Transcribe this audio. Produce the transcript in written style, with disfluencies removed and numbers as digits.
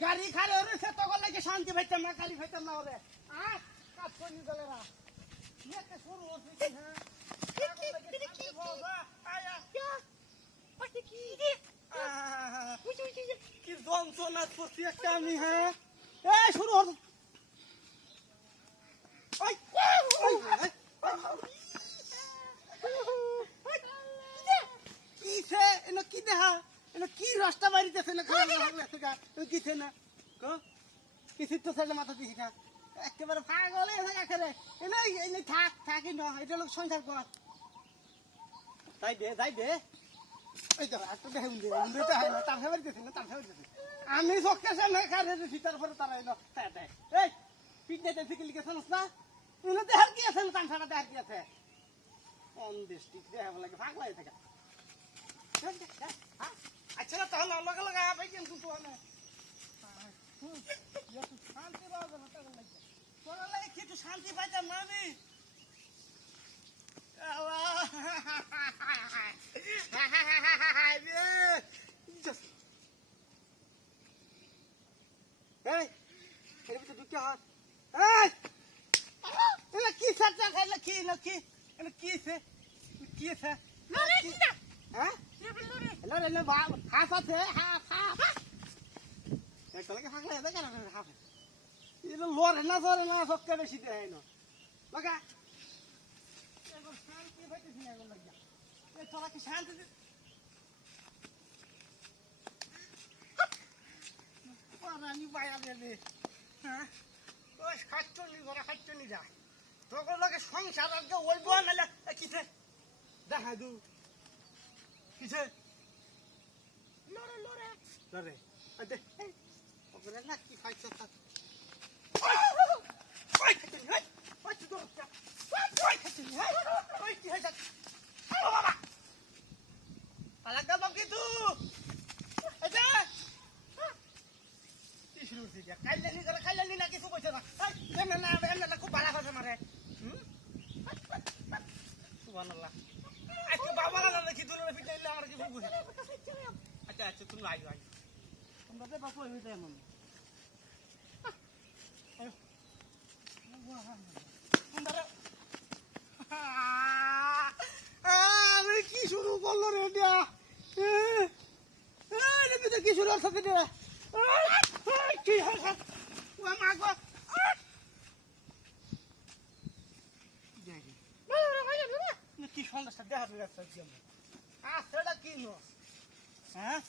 গাড়ি খারে ওরে সে তখন লাগে শান্তি পাইতাম না, গাড়ি পাইতাম না ওরে। কাজ করি গেলে না শুরু হচ্ছে। কি যন্ত্রণা করছি একটা আমি। হ্যাঁ শুরু হচ্ছে। কি দেখা কি রাস্তা বাড়িতেছে না কিছে না কিছু তো ছেলে মাথা দিছি না একেবারে পাগল থাক থাকি না এটা লোক সংসার কর তাই দে যাই দে ওই তো একটা দেখে হয় না তার ফেভারি দিতেছে না তার ফেভারি দিতেছে আমি চোখের সামনে খারে দিছি তারপরে তারা এলো এই পিঠে ফিকে লিখেছ না এনে দেখার কি আছে তার ছাড়া দেখার কি আছে অনদেষ্টি দেখাবো লাগে পাগল হয়ে থাকে। আচ্ছা না তাহলে লগে লগে ভাই কিন্তু তো না শান্তি পাওয়া না তাহলে লাগে তোরা লাগে কিছু শান্তি পাইতাম না আমি কি সাজা খাইলে কি না কি কি কি হ্যাঁ হাফ আছে হাফ একটাকে ফাঁকলে কেন হাফ লড়ে না সরে না সবকে বেশি দেয় না লগা শান্তি পাইতেছি না এখন লাগিয়া তোরা কি শান্তি রানি পায়া দেবে হ্যাঁ ওই খাচ্চনি ঘরে খাচ্চনি যা তখন লোকে সংসার আজকে ওইব নাহলে কিসে দেখা দু কিসে লড়ে লড়ে লড়ে ওপরে না কি খাইছে খাইলানি না কিছু কইছে না খুব ভাড়া খাচ্ছে মারে সুবহানাল্লাহ আজকে বাবারা না দেখি দুলে পিটাইলে আমার কিছু বুঝে আচ্ছা আচ্ছা তুমি আইও আইও তোমরা তো বাপু হইতে এমন আমি কি শুরু করলো রে কি শুরু করছে কি কি সন্দেশটা দেখা যাচ্ছে কি হ্যাঁ